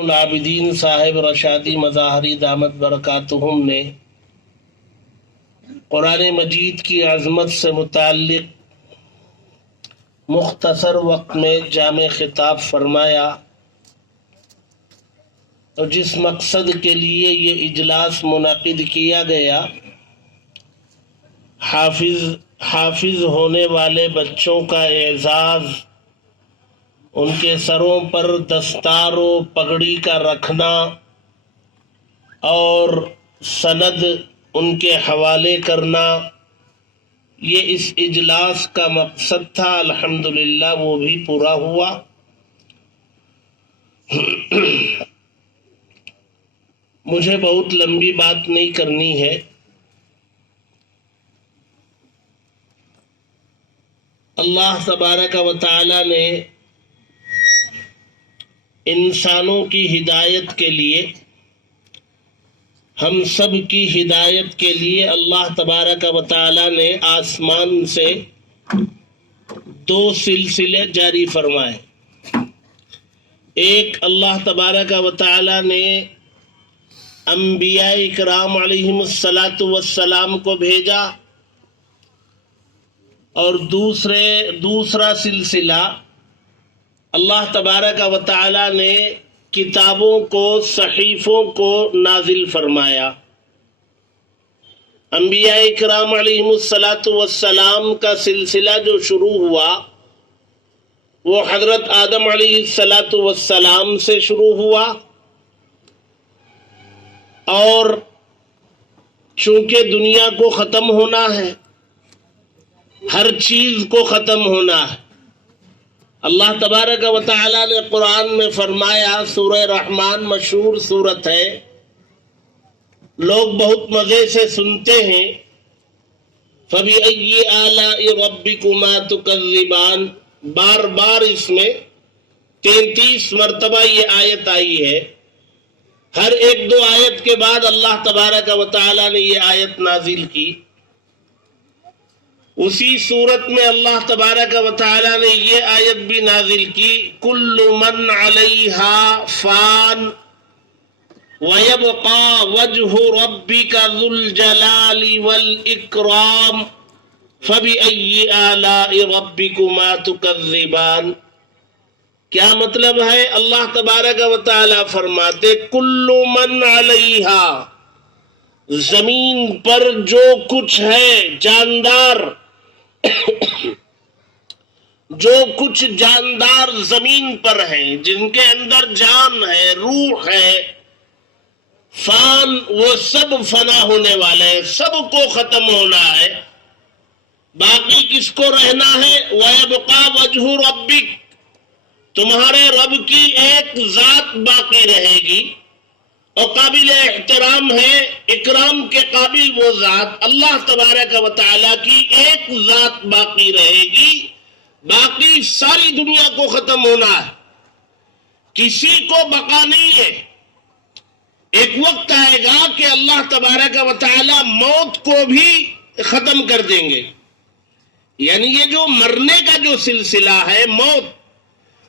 العابدین صاحب رشادی مظاہری دامت برکاتہم نے قرآن مجید کی عظمت سے متعلق مختصر وقت میں جامع خطاب فرمایا، اور جس مقصد کے لیے یہ اجلاس منعقد کیا گیا، حافظ ہونے والے بچوں کا اعزاز، ان کے سروں پر دستار و پگڑی کا رکھنا اور سند ان کے حوالے کرنا، یہ اس اجلاس کا مقصد تھا۔ الحمدللہ وہ بھی پورا ہوا۔ مجھے بہت لمبی بات نہیں کرنی ہے۔ اللہ تبارک و تعالی نے انسانوں کی ہدایت کے لیے، ہم سب کی ہدایت کے لیے اللہ تبارک و تعالی نے آسمان سے 2 سلسلے جاری فرمائے۔ ایک، اللہ تبارک و تعالی نے انبیاء اکرام علیہم السلام کو بھیجا، اور دوسرا سلسلہ اللہ تبارک و تعالی نے کتابوں کو، صحیفوں کو نازل فرمایا۔ انبیاء اکرام علیہم السلام کا سلسلہ جو شروع ہوا وہ حضرت آدم علیہ السلام سے شروع ہوا، اور چونکہ دنیا کو ختم ہونا ہے، ہر چیز کو ختم ہونا ہے، اللہ تبارک و تعالی نے قرآن میں فرمایا، سورہ رحمان مشہور سورت ہے، لوگ بہت مزے سے سنتے ہیں، فَبِأَيِّ آلَاءِ رَبِّكُمَا تُكَذِّبَانِ، بار بار اس میں 33 مرتبہ یہ آیت آئی ہے۔ ہر 1-2 آیت کے بعد اللہ تبارک و تعالی نے یہ آیت نازل کی۔ اسی صورت میں اللہ تبارک و تعالی نے یہ آیت بھی نازل کی، کل من علیہا فان وَيَبْقَى وَجْهُ رَبِّكَ ذُو الْجَلَالِ وَالْإِكْرَامِ فَبِأَيِّ آلَاءِ رَبِّكُمَا تُكَذِّبَانِ۔ کیا مطلب ہے؟ اللہ تبارک و تعالی فرماتے، کل من علیہا، زمین پر جو کچھ ہے جاندار، جو کچھ جاندار زمین پر ہیں، جن کے اندر جان ہے، روح ہے، فان، وہ سب فنا ہونے والے ہیں، سب کو ختم ہونا ہے۔ باقی کس کو رہنا ہے؟ وَيَبْقَى وَجْهُ رَبِّكَ، تمہارے رب کی ایک ذات باقی رہے گی، اور قابل احترام ہے، اکرام کے قابل وہ ذات، اللہ تبارک و تعالیٰ کی ایک ذات باقی رہے گی، باقی ساری دنیا کو ختم ہونا ہے، کسی کو بقا نہیں ہے۔ ایک وقت آئے گا کہ اللہ تبارک و تعالیٰ موت کو بھی ختم کر دیں گے، یعنی یہ جو مرنے کا جو سلسلہ ہے، موت،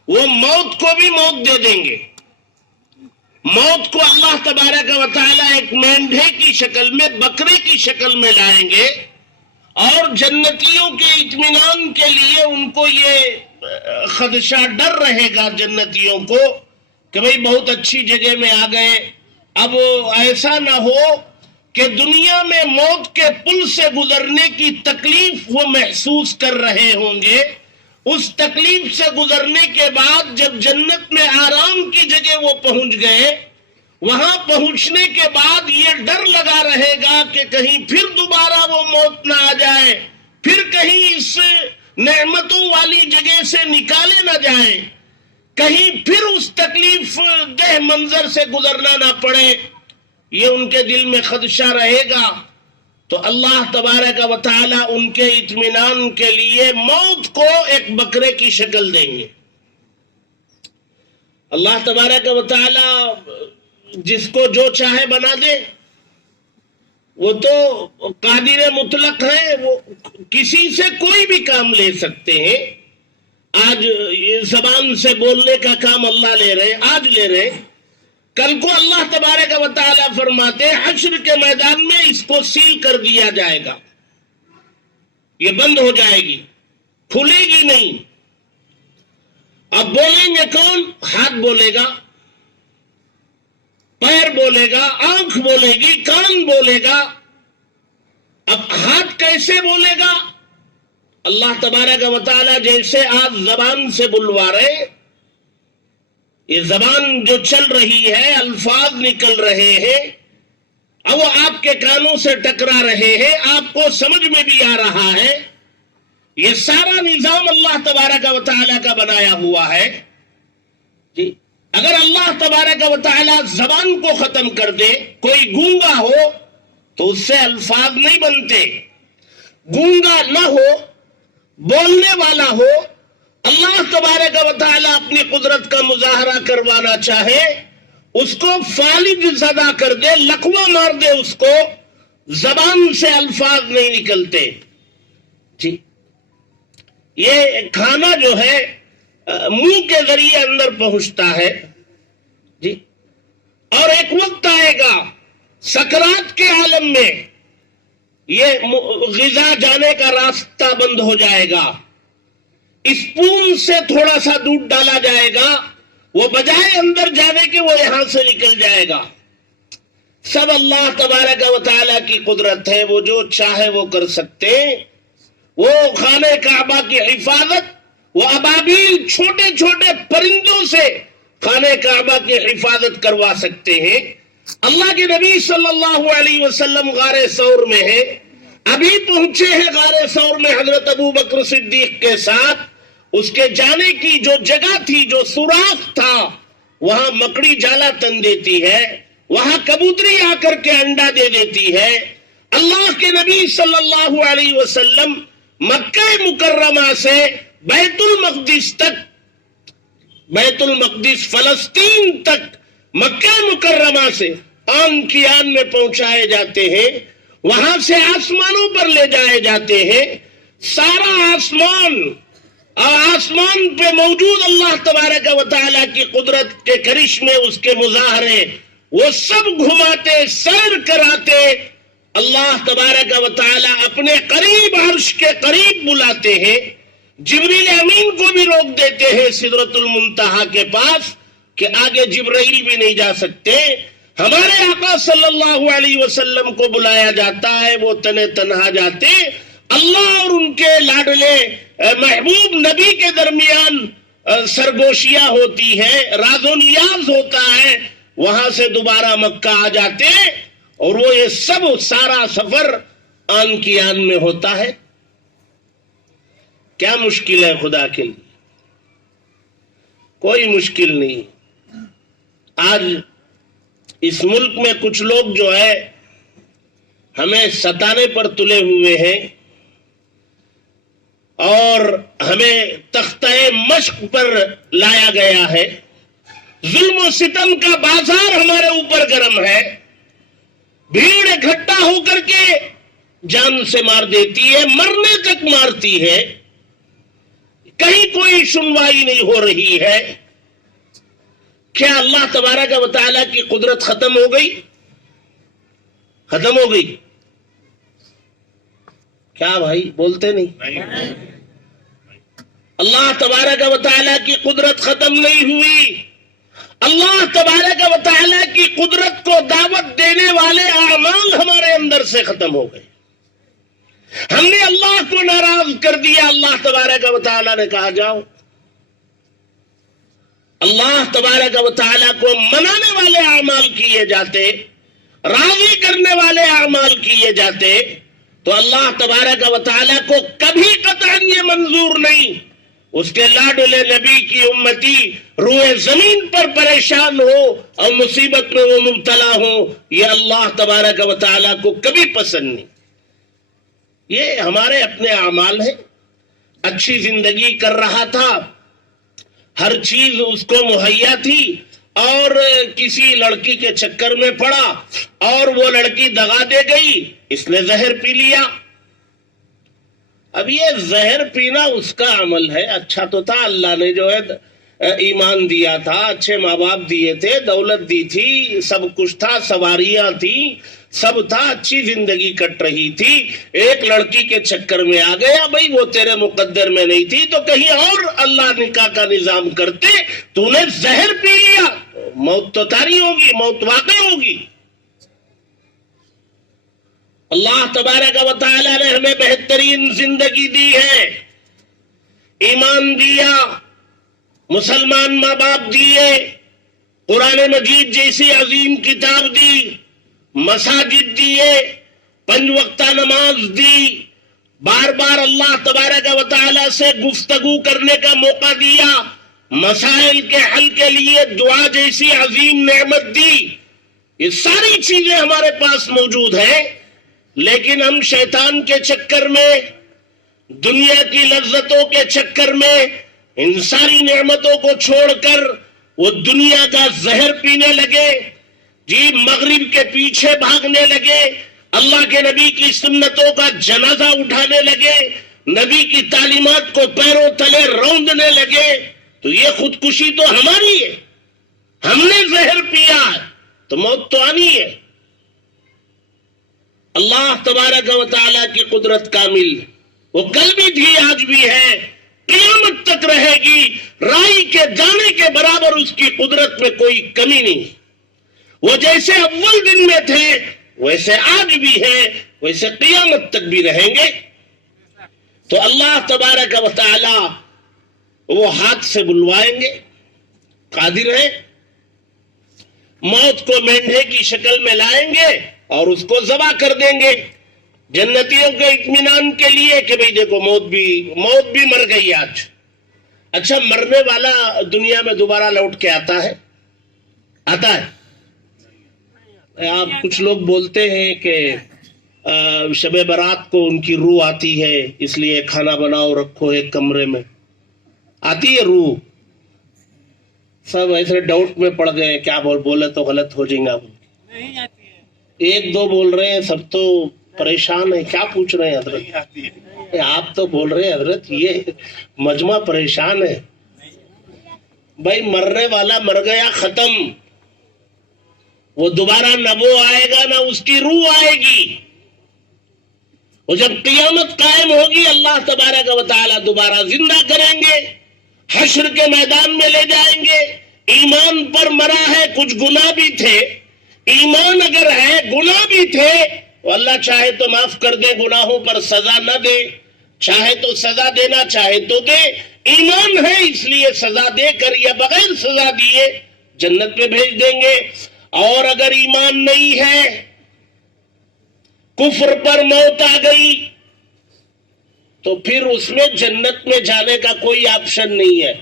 وہ موت کو بھی موت دے دیں گے۔ موت کو اللہ تبارک و تعالیٰ ایک مینڈھے کی شکل میں، بکرے کی شکل میں لائیں گے، اور جنتیوں کے اطمینان کے لیے ان کو یہ خدشہ، ڈر رہے گا جنتیوں کو کہ بھئی بہت اچھی جگہ میں آ گئے، اب ایسا نہ ہو کہ دنیا میں موت کے پل سے گزرنے کی تکلیف وہ محسوس کر رہے ہوں گے۔ اس تکلیف سے گزرنے کے بعد جب جنت میں آرام کی جگہ وہ پہنچ گئے، وہاں پہنچنے کے بعد یہ ڈر لگا رہے گا کہ کہیں پھر دوبارہ وہ موت نہ آ جائے، پھر کہیں اس نعمتوں والی جگہ سے نکالے نہ جائیں، کہیں پھر اس تکلیف دہ منظر سے گزرنا نہ پڑے، یہ ان کے دل میں خدشہ رہے گا۔ تو اللہ تبارک و تعالیٰ ان کے اطمینان کے لیے موت کو ایک بکرے کی شکل دیں گے۔ اللہ تبارک و تعالیٰ جس کو جو چاہے بنا دے، وہ تو قادر مطلق ہے، وہ کسی سے کوئی بھی کام لے سکتے ہیں۔ آج زبان سے بولنے کا کام اللہ لے رہے، آج لے رہے، کل کو اللہ تبارک و تعالیٰ فرماتے ہیں حشر کے میدان میں اس کو سیل کر دیا جائے گا، یہ بند ہو جائے گی، کھلے گی نہیں۔ اب بولیں گے کون؟ ہاتھ بولے گا، پیر بولے گا، آنکھ بولے گی، کان بولے گا۔ اب ہاتھ کیسے بولے گا؟ اللہ تبارک و تعالیٰ جیسے آج زبان سے بلوا رہے، یہ زبان جو چل رہی ہے، الفاظ نکل رہے ہیں، اب وہ آپ کے کانوں سے ٹکرا رہے ہیں، آپ کو سمجھ میں بھی آ رہا ہے، یہ سارا نظام اللہ تبارک و تعالیٰ کا بنایا ہوا ہے جی۔ اگر اللہ تبارک و تعالیٰ زبان کو ختم کر دے، کوئی گونگا ہو تو اس سے الفاظ نہیں بنتے، گونگا نہ ہو، بولنے والا ہو، اللہ تبارک و تعالیٰ اپنی قدرت کا مظاہرہ کروانا چاہے، اس کو فالج زدہ کر دے، لقمہ مار دے اس کو، زبان سے الفاظ نہیں نکلتے جی۔ یہ کھانا جو ہے منہ کے ذریعے اندر پہنچتا ہے جی، اور ایک وقت آئے گا سکرات کے عالم میں یہ غذا جانے کا راستہ بند ہو جائے گا، اسپون سے تھوڑا سا دودھ ڈالا جائے گا، وہ بجائے اندر جانے کے وہ یہاں سے نکل جائے گا۔ سب اللہ تبارک و تعالیٰ کی قدرت ہے، وہ جو چاہے وہ کر سکتے ہیں۔ وہ خانہ کعبہ کی حفاظت، وہ ابابیل چھوٹے چھوٹے پرندوں سے خانہ کعبہ کی حفاظت کروا سکتے ہیں۔ اللہ کے نبی صلی اللہ علیہ وسلم غار ثور میں ہے، ابھی پہنچے ہیں غار ثور میں حضرت ابو بکر صدیق کے ساتھ۔ اس کے جانے کی جو جگہ تھی، جو سوراخ تھا، وہاں مکڑی جالا تن دیتی ہے، وہاں کبوتری آ کر کے انڈا دے دیتی ہے۔ اللہ کے نبی صلی اللہ علیہ وسلم مکہ مکرمہ سے بیت المقدس تک، بیت المقدس فلسطین تک، مکہ مکرمہ سے آن کی آن میں پہنچائے جاتے ہیں، وہاں سے آسمانوں پر لے جائے جاتے ہیں۔ سارا آسمان اور آسمان پہ موجود اللہ تبارک و تعالیٰ کی قدرت کے کرشمے، اس کے مظاہرے، وہ سب گھماتے، سیر کراتے، اللہ تبارک و تعالیٰ اپنے قریب عرش کے قریب بلاتے ہیں۔ جبریل امین کو بھی روک دیتے ہیں سدرۃ المنتہا کے پاس کہ آگے جبرائیل بھی نہیں جا سکتے۔ ہمارے آقا صلی اللہ علیہ وسلم کو بلایا جاتا ہے، وہ تنے تنہا جاتے، اللہ اور ان کے لاڈلے محبوب نبی کے درمیان سرگوشیاں ہوتی ہے، راز و نیاز ہوتا ہے، وہاں سے دوبارہ مکہ آ جاتے، اور وہ یہ سب سارا سفر آن کی آن میں ہوتا ہے۔ کیا مشکل ہے خدا کے لیے؟ کوئی مشکل نہیں۔ آج اس ملک میں کچھ لوگ جو ہے ہمیں ستانے پر تلے ہوئے ہیں، اور ہمیں تختہ مشق پر لایا گیا ہے، ظلم و ستم کا بازار ہمارے اوپر گرم ہے، بھیڑ اکٹھا ہو کر کے جان سے مار دیتی ہے، مرنے تک مارتی ہے، کہیں کوئی سنوائی نہیں ہو رہی ہے۔ کیا اللہ تبارک و تعالیٰ کی قدرت ختم ہو گئی؟ ختم ہو گئی؟ کیا بھائی بولتے نہیں؟ اللہ تبارک و تعالیٰ کی قدرت ختم نہیں ہوئی۔ اللہ تبارک و تعالیٰ کی قدرت کو دعوت دینے والے اعمال ہمارے اندر سے ختم ہو گئے۔ ہم نے اللہ کو ناراض کر دیا، اللہ تبارک و تعالیٰ نے کہا جاؤ۔ اللہ تبارک و تعالیٰ کو منانے والے اعمال کیے جاتے، راضی کرنے والے اعمال کیے جاتے، تو اللہ تبارک و تعالیٰ کو کبھی قطعاً یہ منظور نہیں اس کے لاڈلے نبی کی امتی روئے زمین پر پریشان ہو اور مصیبت میں وہ مبتلا ہو، یہ اللہ تبارک و تعالیٰ کو کبھی پسند نہیں۔ یہ ہمارے اپنے اعمال ہیں۔ اچھی زندگی کر رہا تھا، ہر چیز اس کو مہیا تھی، اور کسی لڑکی کے چکر میں پڑا اور وہ لڑکی دغا دے گئی، اس نے زہر پی لیا۔ اب یہ زہر پینا اس کا عمل ہے، اچھا تو تھا، اللہ نے جو ہے ایمان دیا تھا، اچھے ماں باپ دیے تھے، دولت دی تھی، سب کچھ تھا، سواریاں تھیں، سب تھا، اچھی زندگی کٹ رہی تھی، ایک لڑکی کے چکر میں آ گیا، بھائی وہ تیرے مقدر میں نہیں تھی تو کہیں اور اللہ نکاح کا نظام کرتے، تو نے زہر پی لیا، موت تو تاری ہوگی، موت واقع ہوگی۔ اللہ تبارک و تعالی نے ہمیں بہترین زندگی دی ہے، ایمان دیا، مسلمان ماں باپ دیے، قرآن مجید جیسی عظیم کتاب دی، مساجد دیے، 5 وقتہ نماز دی، بار بار اللہ تبارک و تعالی سے گفتگو کرنے کا موقع دیا، مسائل کے حل کے لیے دعا جیسی عظیم نعمت دی، یہ ساری چیزیں ہمارے پاس موجود ہیں، لیکن ہم شیطان کے چکر میں، دنیا کی لذتوں کے چکر میں ان ساری نعمتوں کو چھوڑ کر وہ دنیا کا زہر پینے لگے، جی مغرب کے پیچھے بھاگنے لگے، اللہ کے نبی کی سنتوں کا جنازہ اٹھانے لگے، نبی کی تعلیمات کو پیروں تلے روندنے لگے، تو یہ خودکشی تو ہماری ہے، ہم نے زہر پیا ہے تو موت تو آنی ہے۔ اللہ تبارک و تعالیٰ کی قدرت کامل، وہ کل بھی تھی، آج بھی ہے، قیامت تک رہے گی، رائی کے دانے کے برابر اس کی قدرت میں کوئی کمی نہیں، وہ جیسے اول دن میں تھے ویسے آج بھی ہے، ویسے قیامت تک بھی رہیں گے۔ تو اللہ تبارک و تعالی وہ ہاتھ سے بلوائیں گے، قادر ہے، موت کو مینڈھے کی شکل میں لائیں گے اور اس کو ذبح کر دیں گے، جنتیوں کے اطمینان کے لیے کہ بھئی دیکھو موت بھی مر گئی آج۔ اچھا، مرنے والا دنیا میں دوبارہ لوٹ کے آتا ہے؟ آتا ہے؟ آپ کچھ لوگ بولتے ہیں کہ شب برات کو ان کی روح آتی ہے، اس لیے کھانا بناؤ رکھو ایک کمرے میں، آتی ہے روح؟ سب ایسے ڈاؤٹ میں پڑ گئے، کیا بولے تو غلط ہو جائیں گا، ایک دو بول رہے ہیں، سب تو پریشان ہے، کیا پوچھ رہے ہیں حضرت؟ آپ تو بول رہے ہیں حضرت یہ مجمع پریشان ہے۔ بھائی مرنے والا مر گیا، ختم، وہ دوبارہ نہ وہ آئے گا نہ اس کی روح آئے گی، وہ جب قیامت قائم ہوگی اللہ تبارک و تعالی دوبارہ زندہ کریں گے، حشر کے میدان میں لے جائیں گے۔ ایمان پر مرا ہے، کچھ گناہ بھی تھے، ایمان اگر ہے گناہ بھی تھے، تو اللہ چاہے تو معاف کر دے، گناہوں پر سزا نہ دے، چاہے تو سزا دینا چاہے تو دے، ایمان ہے اس لیے سزا دے کر یا بغیر سزا دیے جنت میں بھیج دیں گے۔ اور اگر ایمان نہیں ہے، کفر پر موت آ گئی، تو پھر اس میں جنت میں جانے کا کوئی آپشن نہیں ہے۔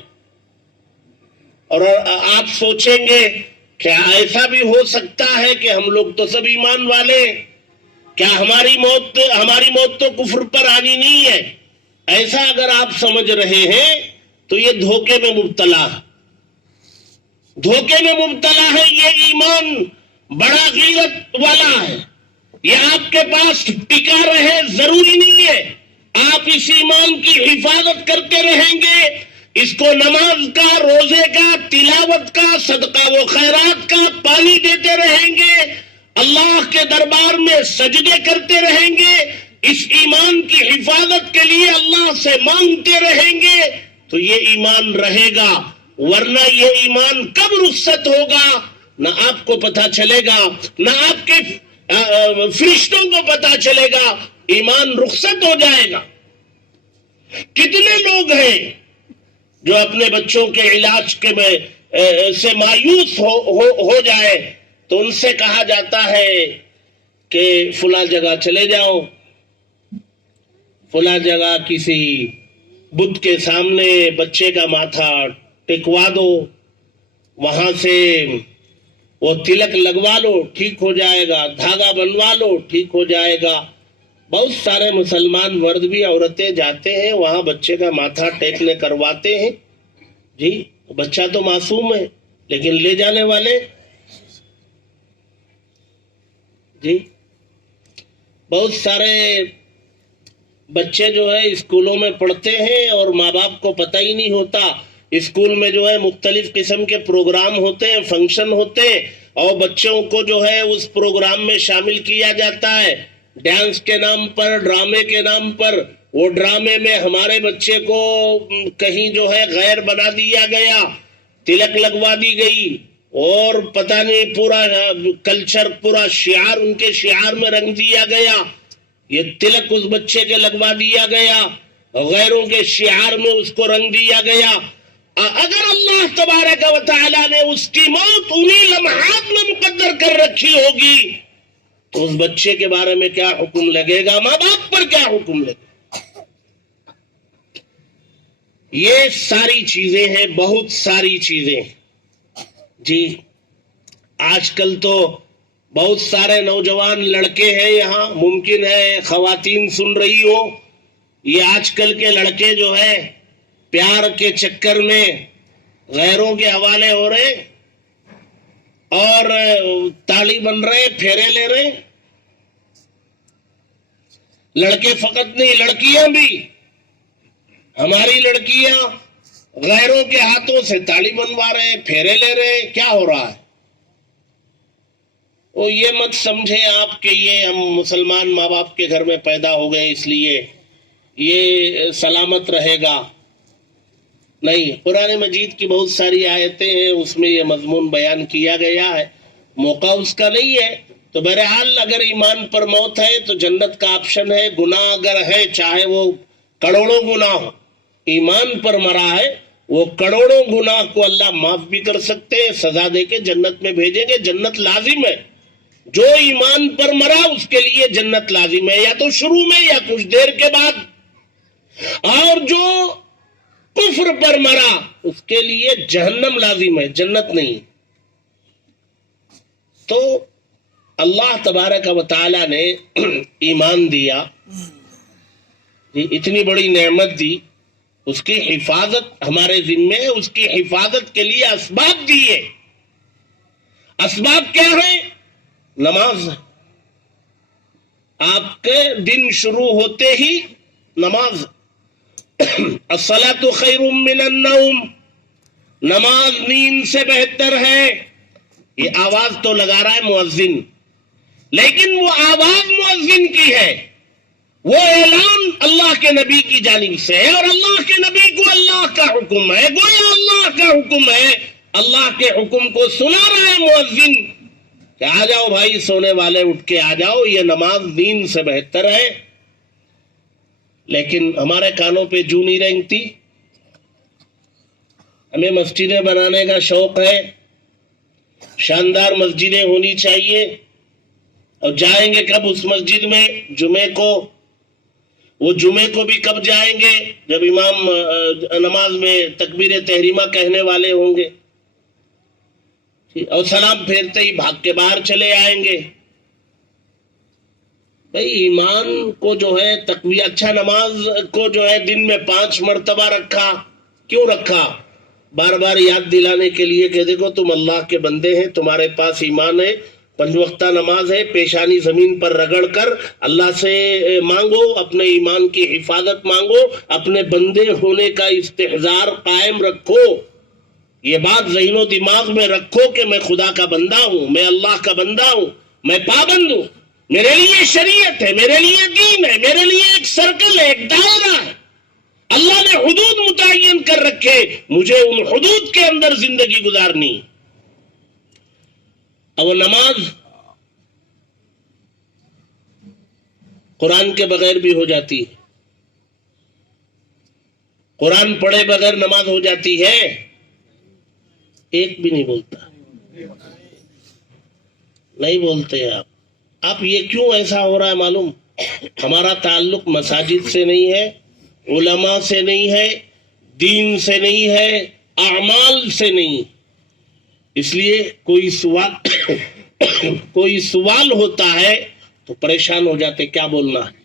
اور آپ سوچیں گے کیا ایسا بھی ہو سکتا ہے کہ ہم لوگ تو سب ایمان والے، کیا ہماری موت تو کفر پر آنی نہیں ہے؟ ایسا اگر آپ سمجھ رہے ہیں تو یہ دھوکے میں مبتلا ہے، دھوکے میں مبتلا ہے۔ یہ ایمان بڑا غیرت والا ہے، یہ آپ کے پاس ٹکا رہے ضروری نہیں ہے، آپ اس ایمان کی حفاظت کرتے رہیں گے، اس کو نماز کا، روزے کا، تلاوت کا، صدقہ و خیرات کا پانی دیتے رہیں گے، اللہ کے دربار میں سجدے کرتے رہیں گے، اس ایمان کی حفاظت کے لیے اللہ سے مانگتے رہیں گے، تو یہ ایمان رہے گا۔ ورنہ یہ ایمان کب رخصت ہوگا نہ آپ کو پتہ چلے گا، نہ آپ کے فرشتوں کو پتہ چلے گا، ایمان رخصت ہو جائے گا۔ کتنے لوگ ہیں جو اپنے بچوں کے علاج کے سے مایوس ہو جائے تو ان سے کہا جاتا ہے کہ فلاں جگہ چلے جاؤ، فلاں جگہ کسی بت کے سامنے بچے کا ماتھا ٹکوا دو، وہاں سے وہ تلک لگوا لو، ٹھیک ہو جائے گا، دھاگا بنوا لو، ٹھیک ہو جائے گا۔ بہت سارے مسلمان مرد بھی عورتیں جاتے ہیں وہاں بچے کا ماتھا ٹیکنے کرواتے ہیں، جی بچہ تو معصوم ہے لیکن لے جانے والے، جی بہت سارے بچے جو ہے اسکولوں میں پڑھتے ہیں اور ماں باپ کو پتہ ہی نہیں ہوتا اسکول میں جو ہے مختلف قسم کے پروگرام ہوتے ہیں، فنکشن ہوتے ہیں، اور بچوں کو جو ہے اس پروگرام میں شامل کیا جاتا ہے ڈانس کے نام پر، ڈرامے کے نام پر. وہ ڈرامے میں ہمارے بچے کو کہیں جو ہے غیر بنا دیا گیا، تلک لگوا دی گئی، اور پتہ نہیں پورا کلچر، پورا شعار ان کے شعار میں رنگ دیا گیا. یہ تلک اس بچے کے لگوا دیا گیا، غیروں کے شعار میں اس کو رنگ دیا گیا. اگر اللہ تبارک و تعالی نے اس کی موت انہی لمحات میں مقدر کر رکھی ہوگی تو اس بچے کے بارے میں کیا حکم لگے گا؟ ماں باپ پر کیا حکم لگے گا؟ یہ ساری چیزیں ہیں، بہت ساری چیزیں. جی آج کل تو بہت سارے نوجوان لڑکے ہیں یہاں، ممکن ہے خواتین سن رہی ہو. یہ آج کل کے لڑکے جو ہے پیار کے چکر میں غیروں کے حوالے ہو رہے اور تالی بن رہے، پھیرے لے رہے. لڑکے فقط نہیں، لڑکیاں بھی. ہماری لڑکیاں غیروں کے ہاتھوں سے تالی بنوا رہے، پھیرے لے رہے. کیا ہو رہا ہے؟ وہ یہ مت سمجھے آپ کہ یہ ہم مسلمان ماں باپ کے گھر میں پیدا ہو گئے اس لیے یہ سلامت رہے گا. نہیں، قرآن مجید کی بہت ساری آیتیں ہیں، اس میں یہ مضمون بیان کیا گیا ہے. موقع اس کا نہیں ہے تو بہرحال اگر ایمان پر موت ہے تو جنت کا آپشن ہے. گناہ اگر ہے چاہے وہ کروڑوں گناہ ہو، ایمان پر مرا ہے، وہ کروڑوں گناہ کو اللہ معاف بھی کر سکتے ہیں، سزا دے کے جنت میں بھیجیں گے. جنت لازم ہے. جو ایمان پر مرا اس کے لیے جنت لازم ہے، یا تو شروع میں یا کچھ دیر کے بعد. اور جو کفر پر مرا اس کے لیے جہنم لازم ہے، جنت نہیں. تو اللہ تبارک و تعالی نے ایمان دیا، اتنی بڑی نعمت دی، اس کی حفاظت ہمارے ذمے ہے. اس کی حفاظت کے لیے اسباب دیے. اسباب کیا ہیں؟ نماز. آپ کے دن شروع ہوتے ہی نماز. الصلاۃ خیر من النوم، نماز نیند سے بہتر ہے. یہ آواز تو لگا رہا ہے مؤذن، لیکن وہ آواز مؤذن کی ہے، وہ اعلان اللہ کے نبی کی جانب سے ہے، اور اللہ کے نبی کو اللہ کا حکم ہے. گویا اللہ کا حکم ہے، اللہ کے حکم کو سنا رہا ہے مؤذن کہ آ جاؤ بھائی، سونے والے اٹھ کے آ جاؤ، یہ نماز نیند سے بہتر ہے. لیکن ہمارے کانوں پہ جوں نہیں رینگتی. ہمیں مسجدیں بنانے کا شوق ہے، شاندار مسجدیں ہونی چاہیے. اور جائیں گے کب اس مسجد میں؟ جمعے کو. وہ جمعے کو بھی کب جائیں گے؟ جب امام نماز میں تکبیر تحریمہ کہنے والے ہوں گے، اور سلام پھیرتے ہی بھاگ کے باہر چلے آئیں گے. بھئی ایمان کو جو ہے تقویہ، اچھا نماز کو جو ہے دن میں 5 مرتبہ رکھا. کیوں رکھا؟ بار بار یاد دلانے کے لیے کہ دیکھو تم اللہ کے بندے ہیں، تمہارے پاس ایمان ہے، 5 وقتہ نماز ہے. پیشانی زمین پر رگڑ کر اللہ سے مانگو، اپنے ایمان کی حفاظت مانگو، اپنے بندے ہونے کا استحضار قائم رکھو. یہ بات ذہن و دماغ میں رکھو کہ میں خدا کا بندہ ہوں، میں اللہ کا بندہ ہوں، میں پابند ہوں. میرے لیے شریعت ہے، میرے لیے دین ہے، میرے لیے ایک سرکل ہے، ایک دائرہ ہے. اللہ نے حدود متعین کر رکھے، مجھے ان حدود کے اندر زندگی گزارنی. اور نماز قرآن کے بغیر بھی ہو جاتی ہے. قرآن پڑھے بغیر نماز ہو جاتی ہے. ایک بھی نہیں بولتا، نہیں بولتے آپ یہ کیوں ایسا ہو رہا ہے معلوم؟ ہمارا تعلق مساجد سے نہیں ہے، علماء سے نہیں ہے، دین سے نہیں ہے، اعمال سے نہیں. اس لیے کوئی سوال ہوتا ہے تو پریشان ہو جاتے، کیا بولنا ہے.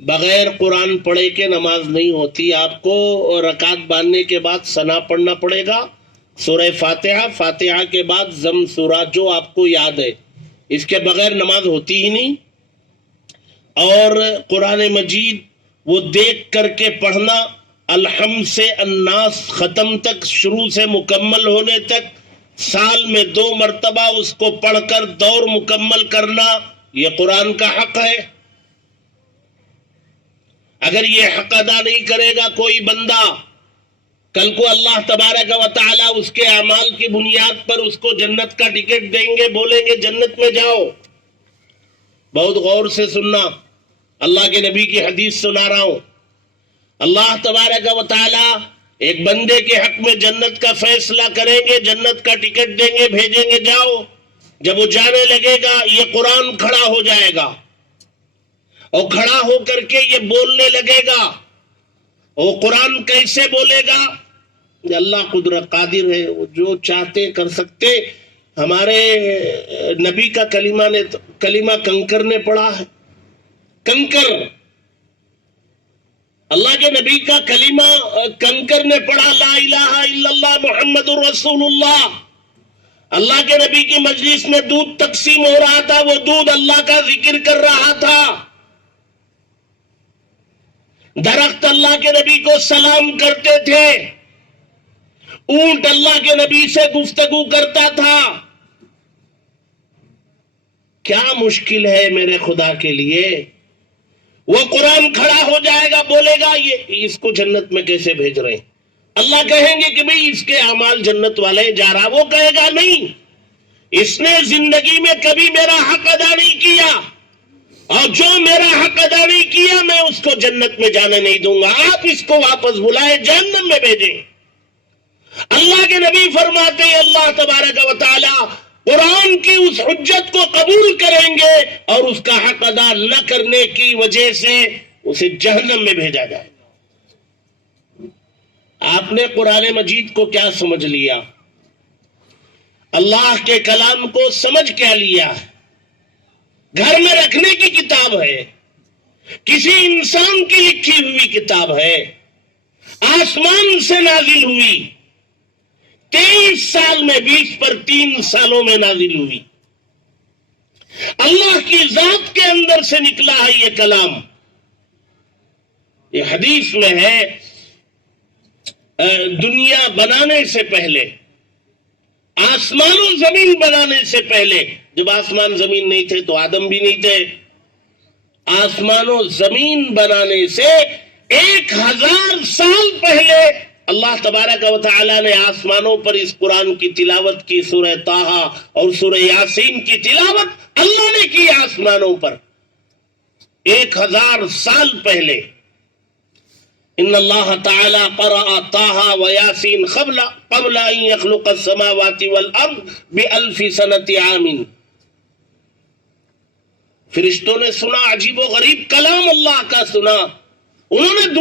بغیر قرآن پڑھے کے نماز نہیں ہوتی. آپ کو رکعت باندھنے کے بعد ثنا پڑھنا پڑے گا، سورہ فاتحہ، فاتحہ کے بعد ضم سورہ جو آپ کو یاد ہے. اس کے بغیر نماز ہوتی ہی نہیں. اور قرآن مجید وہ دیکھ کر کے پڑھنا، الحمد سے الناس ختم تک، شروع سے مکمل ہونے تک سال میں 2 مرتبہ اس کو پڑھ کر دور مکمل کرنا، یہ قرآن کا حق ہے۔ اگر یہ حق ادا نہیں کرے گا کوئی بندہ، کل کو اللہ تبارک و تعالی اس کے اعمال کی بنیاد پر اس کو جنت کا ٹکٹ دیں گے، بولیں گے جنت میں جاؤ۔ بہت غور سے سننا، اللہ کے نبی کی حدیث سنا رہا ہوں۔ اللہ تبارک و تعالی ایک بندے کے حق میں جنت کا فیصلہ کریں گے، جنت کا ٹکٹ دیں گے، بھیجیں گے جاؤ۔ جب وہ جانے لگے گا یہ قرآن کھڑا ہو جائے گا، اور کھڑا ہو کر کے یہ بولنے لگے گا۔ وہ قرآن کیسے بولے گا؟ اللہ قدرت قادر ہے، وہ جو چاہتے کر سکتے۔ ہمارے نبی کا کلمہ کنکر نے پڑھا ہے، کنکر، اللہ کے نبی کا کلمہ کنکر نے پڑھا، لا الہ الا اللہ محمد الرسول اللہ۔ اللہ کے نبی کی مجلس میں دودھ تقسیم ہو رہا تھا، وہ دودھ اللہ کا ذکر کر رہا تھا۔ درخت اللہ کے نبی کو سلام کرتے تھے، اونٹ اللہ کے نبی سے گفتگو کرتا تھا۔ کیا مشکل ہے میرے خدا کے لیے؟ وہ قرآن کھڑا ہو جائے گا، بولے گا یہ اس کو جنت میں کیسے بھیج رہے ہیں؟ اللہ کہیں گے کہ بھئی اس کے اعمال جنت والے جا رہا، وہ کہے گا نہیں، اس نے زندگی میں کبھی میرا حق ادا نہیں کیا، اور جو میرا حق ادا نہیں کیا میں اس کو جنت میں جانے نہیں دوں گا، آپ اس کو واپس بلائے جہنم میں بھیجیں۔ اللہ کے نبی فرماتے ہیں اللہ تبارک و تعالی قرآن کی اس حجت کو قبول کریں گے، اور اس کا حق ادا نہ کرنے کی وجہ سے اسے جہنم میں بھیجا جائے گا۔ آپ نے قرآن مجید کو کیا سمجھ لیا؟ اللہ کے کلام کو سمجھ کیا لیا؟ گھر میں رکھنے کی کتاب ہے، کسی انسان کی لکھی ہوئی کتاب ہے، آسمان سے نازل ہوئی، 23 سال میں 20 پر 3 سالوں میں نازل ہوئی، اللہ کی ذات کے اندر سے نکلا ہے یہ کلام۔ یہ حدیث میں ہے دنیا بنانے سے پہلے، آسمان و زمین بنانے سے پہلے، جب آسمان زمین نہیں تھے تو آدم بھی نہیں تھے، آسمان و زمین بنانے سے 1000 سال پہلے اللہ تبارک و تعالی نے آسمانوں پر اس قرآن کی تلاوت کی، سورہ طٰہٰ اور سورہ یاسین کی تلاوت اللہ نے کی آسمانوں پر 1000 سال پہلے۔ ان اللہ تعالی قرأ طٰہٰ و یاسین قبل ان یخلق السماوات والارض ب1000 سنۃ عام۔ فرشتوں نے سنا، عجیب و غریب کلام اللہ کا سنا، انہوں نے دعا